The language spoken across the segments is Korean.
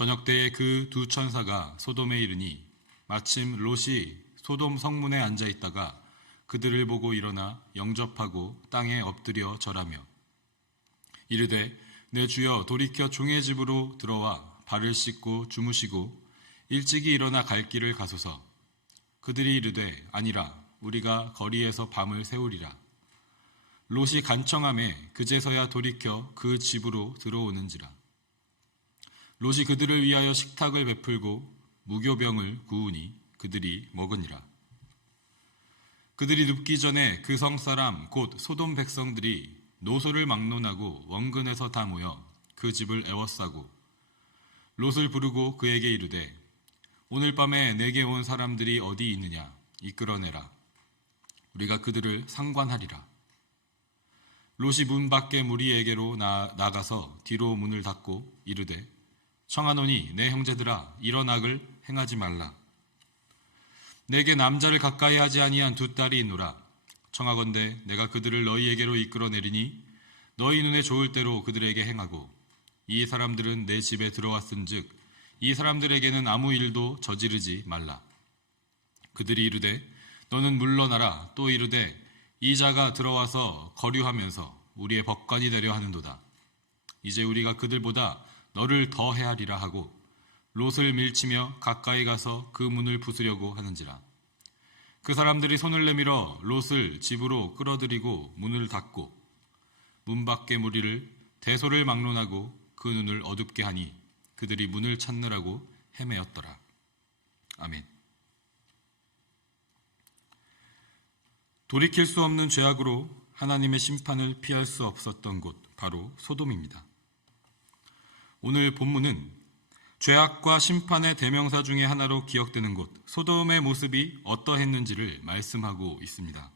저녁때에 그 두 천사가 소돔에 이르니 마침 롯이 소돔 성문에 앉아 있다가 그들을 보고 일어나 영접하고 땅에 엎드려 절하며 이르되 내 주여 돌이켜 종의 집으로 들어와 발을 씻고 주무시고 일찍이 일어나 갈 길을 가소서. 그들이 이르되 아니라 우리가 거리에서 밤을 새우리라. 롯이 간청하매 그제서야 돌이켜 그 집으로 들어오는지라. 롯이 그들을 위하여 식탁을 베풀고 무교병을 구우니 그들이 먹으니라. 그들이 눕기 전에 그 성사람 곧 소돔 백성들이 노소를 막론하고 원근에서 다 모여 그 집을 애워싸고 롯을 부르고 그에게 이르되 오늘 밤에 내게 온 사람들이 어디 있느냐 이끌어내라. 우리가 그들을 상관하리라. 롯이 문 밖에 무리에게로 나가서 뒤로 문을 닫고 이르되 청하노니 내 형제들아 일어나글 행하지 말라. 내게 남자를 가까이 하지 아니한 두 딸이 있노라. 청하건대 내가 그들을 너희에게로 이끌어내리니 너희 눈에 좋을 대로 그들에게 행하고 이 사람들은 내 집에 들어왔은즉 이 사람들에게는 아무 일도 저지르지 말라. 그들이 이르되 너는 물러나라. 또 이르되 이 자가 들어와서 거류하면서 우리의 법관이 되려 하는도다. 이제 우리가 그들보다 너를 더 헤아리라 하고 롯을 밀치며 가까이 가서 그 문을 부수려고 하는지라. 그 사람들이 손을 내밀어 롯을 집으로 끌어들이고 문을 닫고 문 밖의 무리를 대소를 막론하고 그 눈을 어둡게 하니 그들이 문을 찾느라고 헤매었더라. 아멘. 돌이킬 수 없는 죄악으로 하나님의 심판을 피할 수 없었던 곳 바로 소돔입니다. 오늘 본문은 죄악과 심판의 대명사 중에 하나로 기억되는 곳 소돔의 모습이 어떠했는지를 말씀하고 있습니다.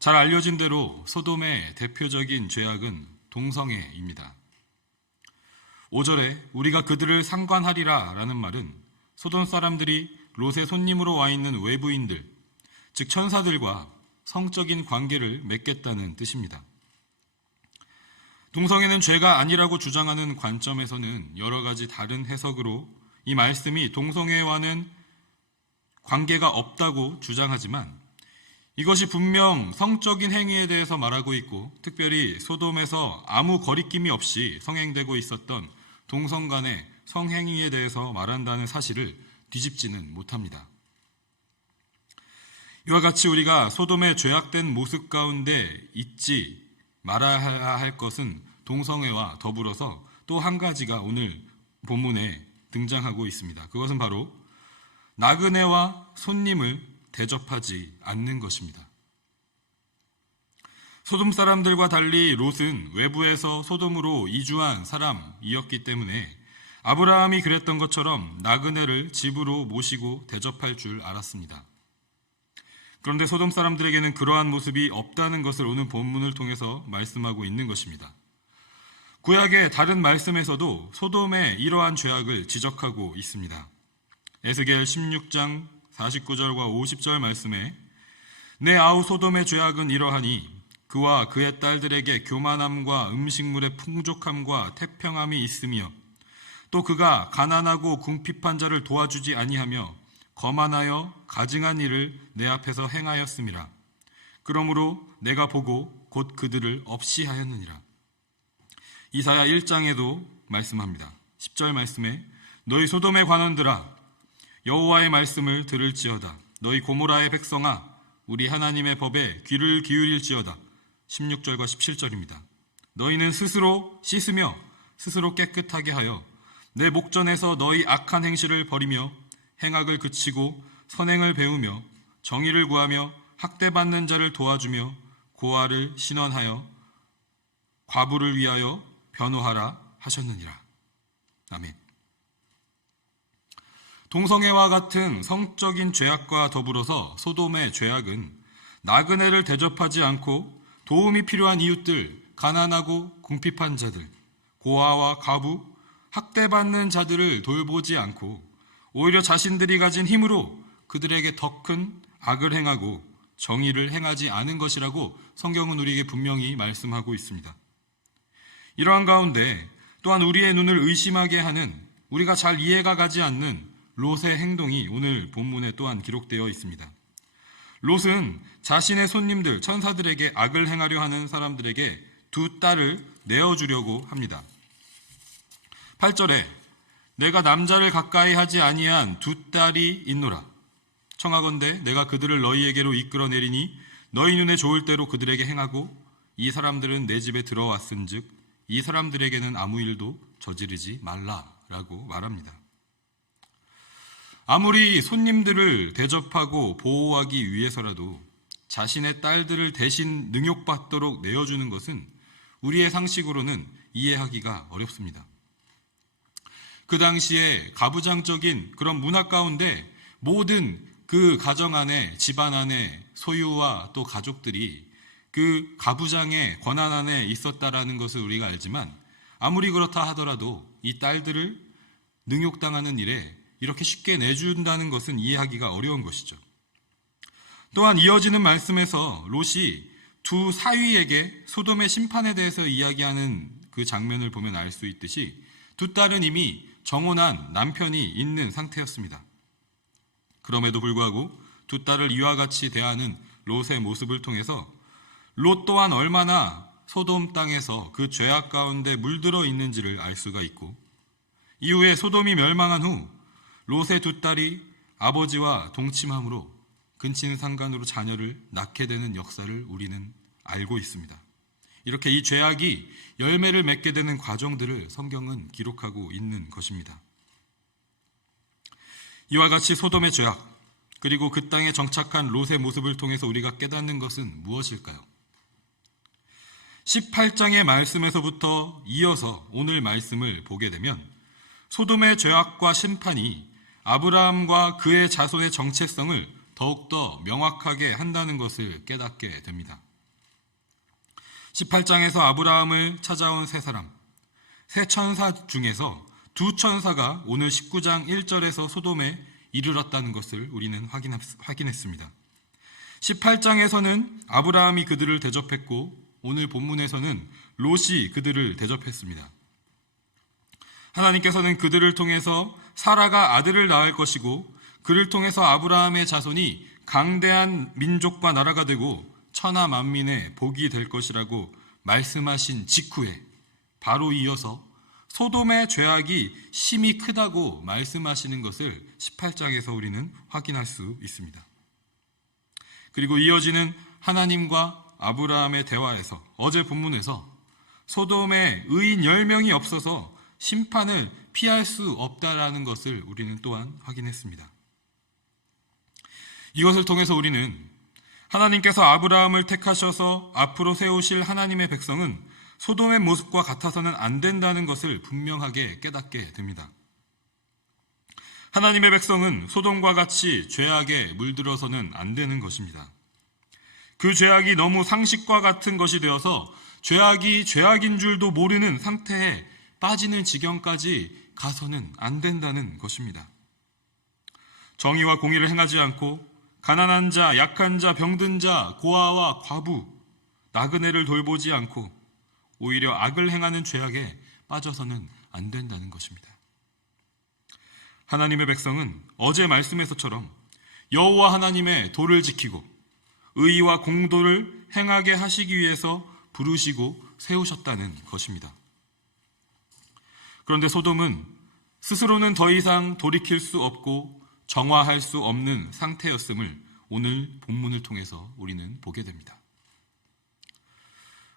잘 알려진 대로 소돔의 대표적인 죄악은 동성애입니다. 5절에 우리가 그들을 상관하리라 라는 말은 소돔 사람들이 롯의 손님으로 와 있는 외부인들, 즉 천사들과 성적인 관계를 맺겠다는 뜻입니다. 동성애는 죄가 아니라고 주장하는 관점에서는 여러 가지 다른 해석으로 이 말씀이 동성애와는 관계가 없다고 주장하지만 이것이 분명 성적인 행위에 대해서 말하고 있고 특별히 소돔에서 아무 거리낌이 없이 성행되고 있었던 동성 간의 성행위에 대해서 말한다는 사실을 뒤집지는 못합니다. 이와 같이 우리가 소돔의 죄악된 모습 가운데 잊지 말아야 할 것은 동성애와 더불어서 또 한 가지가 오늘 본문에 등장하고 있습니다. 그것은 바로 나그네와 손님을 대접하지 않는 것입니다. 소돔 사람들과 달리 롯은 외부에서 소돔으로 이주한 사람이었기 때문에 아브라함이 그랬던 것처럼 나그네를 집으로 모시고 대접할 줄 알았습니다. 그런데 소돔 사람들에게는 그러한 모습이 없다는 것을 오늘 본문을 통해서 말씀하고 있는 것입니다. 구약의 다른 말씀에서도 소돔의 이러한 죄악을 지적하고 있습니다. 에스겔 16장 49절과 50절 말씀에 내 아우 소돔의 죄악은 이러하니 그와 그의 딸들에게 교만함과 음식물의 풍족함과 태평함이 있으며 또 그가 가난하고 궁핍한 자를 도와주지 아니하며 거만하여 가증한 일을 내 앞에서 행하였음이라. 그러므로 내가 보고 곧 그들을 없이 하였느니라. 이사야 1장에도 말씀합니다. 10절 말씀에 너희 소돔의 관원들아 여호와의 말씀을 들을지어다. 너희 고모라의 백성아 우리 하나님의 법에 귀를 기울일지어다. 16절과 17절입니다. 너희는 스스로 씻으며 스스로 깨끗하게 하여 내 목전에서 너희 악한 행실을 버리며 행악을 그치고 선행을 배우며 정의를 구하며 학대받는 자를 도와주며 고아를 신원하여 과부를 위하여 변호하라 하셨느니라. 아멘. 동성애와 같은 성적인 죄악과 더불어서 소돔의 죄악은 나그네를 대접하지 않고 도움이 필요한 이웃들, 가난하고 궁핍한 자들, 고아와 과부, 학대받는 자들을 돌보지 않고 오히려 자신들이 가진 힘으로 그들에게 더 큰 악을 행하고 정의를 행하지 않은 것이라고 성경은 우리에게 분명히 말씀하고 있습니다. 이러한 가운데 또한 우리의 눈을 의심하게 하는 우리가 잘 이해가 가지 않는 롯의 행동이 오늘 본문에 또한 기록되어 있습니다. 롯은 자신의 손님들, 천사들에게 악을 행하려 하는 사람들에게 두 딸을 내어주려고 합니다. 8절에 내가 남자를 가까이 하지 아니한 두 딸이 있노라. 청하건대 내가 그들을 너희에게로 이끌어내리니 너희 눈에 좋을 대로 그들에게 행하고 이 사람들은 내 집에 들어왔은즉 이 사람들에게는 아무 일도 저지르지 말라라고 말합니다. 아무리 손님들을 대접하고 보호하기 위해서라도 자신의 딸들을 대신 능욕받도록 내어주는 것은 우리의 상식으로는 이해하기가 어렵습니다. 그 당시에 가부장적인 그런 문화 가운데 모든 그 가정 안에, 집안 안에 소유와 또 가족들이 그 가부장의 권한 안에 있었다라는 것을 우리가 알지만 아무리 그렇다 하더라도 이 딸들을 능욕당하는 일에 이렇게 쉽게 내준다는 것은 이해하기가 어려운 것이죠. 또한 이어지는 말씀에서 롯이 두 사위에게 소돔의 심판에 대해서 이야기하는 그 장면을 보면 알 수 있듯이 두 딸은 이미 정혼한 남편이 있는 상태였습니다. 그럼에도 불구하고 두 딸을 이와 같이 대하는 롯의 모습을 통해서 롯 또한 얼마나 소돔 땅에서 그 죄악 가운데 물들어 있는지를 알 수가 있고, 이후에 소돔이 멸망한 후 롯의 두 딸이 아버지와 동침함으로 근친상간으로 자녀를 낳게 되는 역사를 우리는 알고 있습니다. 이렇게 이 죄악이 열매를 맺게 되는 과정들을 성경은 기록하고 있는 것입니다. 이와 같이 소돔의 죄악, 그리고 그 땅에 정착한 롯의 모습을 통해서 우리가 깨닫는 것은 무엇일까요? 18장의 말씀에서부터 이어서 오늘 말씀을 보게 되면 소돔의 죄악과 심판이 아브라함과 그의 자손의 정체성을 더욱더 명확하게 한다는 것을 깨닫게 됩니다. 18장에서 아브라함을 찾아온 세 사람, 세 천사 중에서 두 천사가 오늘 19장 1절에서 소돔에 이르렀다는 것을 우리는 확인했습니다. 18장에서는 아브라함이 그들을 대접했고 오늘 본문에서는 롯이 그들을 대접했습니다. 하나님께서는 그들을 통해서 사라가 아들을 낳을 것이고 그를 통해서 아브라함의 자손이 강대한 민족과 나라가 되고 천하 만민의 복이 될 것이라고 말씀하신 직후에 바로 이어서 소돔의 죄악이 심히 크다고 말씀하시는 것을 18장에서 우리는 확인할 수 있습니다. 그리고 이어지는 하나님과 아브라함의 대화에서 어제 본문에서 소돔에 의인 10명이 없어서 심판을 피할 수 없다라는 것을 우리는 또한 확인했습니다. 이것을 통해서 우리는 하나님께서 아브라함을 택하셔서 앞으로 세우실 하나님의 백성은 소돔의 모습과 같아서는 안 된다는 것을 분명하게 깨닫게 됩니다. 하나님의 백성은 소돔과 같이 죄악에 물들어서는 안 되는 것입니다. 그 죄악이 너무 상식과 같은 것이 되어서 죄악이 죄악인 줄도 모르는 상태에 빠지는 지경까지 가서는 안 된다는 것입니다. 정의와 공의를 행하지 않고 가난한 자, 약한 자, 병든 자, 고아와 과부, 나그네를 돌보지 않고 오히려 악을 행하는 죄악에 빠져서는 안 된다는 것입니다. 하나님의 백성은 어제 말씀에서처럼 여호와 하나님의 도를 지키고 의와 공도를 행하게 하시기 위해서 부르시고 세우셨다는 것입니다. 그런데 소돔은 스스로는 더 이상 돌이킬 수 없고 정화할 수 없는 상태였음을 오늘 본문을 통해서 우리는 보게 됩니다.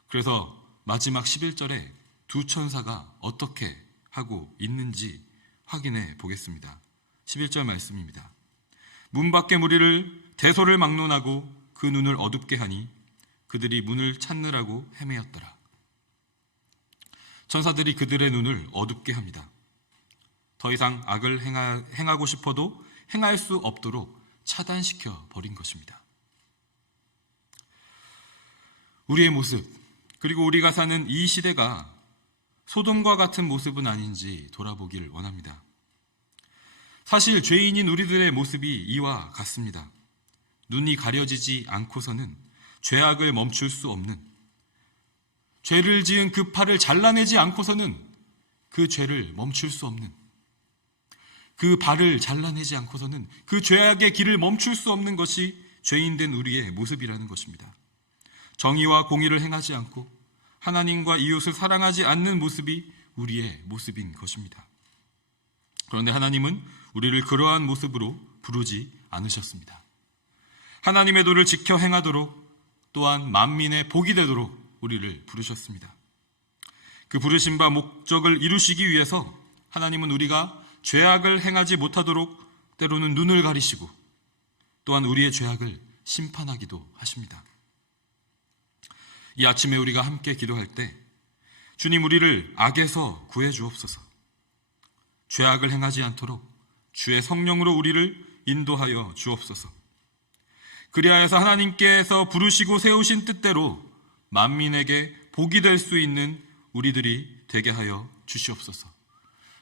그래서 마지막 11절에 두 천사가 어떻게 하고 있는지 확인해 보겠습니다. 11절 말씀입니다. 문 밖에 무리를 대소를 막론하고 그 눈을 어둡게 하니 그들이 문을 찾느라고 헤매었더라. 천사들이 그들의 눈을 어둡게 합니다. 더 이상 악을 행하고 싶어도 행할 수 없도록 차단시켜 버린 것입니다. 우리의 모습, 그리고 우리가 사는 이 시대가 소돔과 같은 모습은 아닌지 돌아보기를 원합니다. 사실 죄인인 우리들의 모습이 이와 같습니다. 눈이 가려지지 않고서는 죄악을 멈출 수 없는, 죄를 지은 그 팔을 잘라내지 않고서는 그 죄를 멈출 수 없는, 그 발을 잘라내지 않고서는 그 죄악의 길을 멈출 수 없는 것이 죄인된 우리의 모습이라는 것입니다. 정의와 공의를 행하지 않고 하나님과 이웃을 사랑하지 않는 모습이 우리의 모습인 것입니다. 그런데 하나님은 우리를 그러한 모습으로 부르지 않으셨습니다. 하나님의 도를 지켜 행하도록, 또한 만민의 복이 되도록 우리를 부르셨습니다. 그 부르신 바 목적을 이루시기 위해서 하나님은 우리가 죄악을 행하지 못하도록 때로는 눈을 가리시고 또한 우리의 죄악을 심판하기도 하십니다. 이 아침에 우리가 함께 기도할 때 주님, 우리를 악에서 구해 주옵소서. 죄악을 행하지 않도록 주의 성령으로 우리를 인도하여 주옵소서. 그리하여서 하나님께서 부르시고 세우신 뜻대로 만민에게 복이 될 수 있는 우리들이 되게 하여 주시옵소서.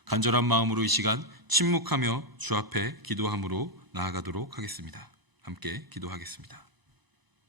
간절한 마음으로 이 시간 침묵하며 주 앞에 기도함으로 나아가도록 하겠습니다. 함께 기도하겠습니다.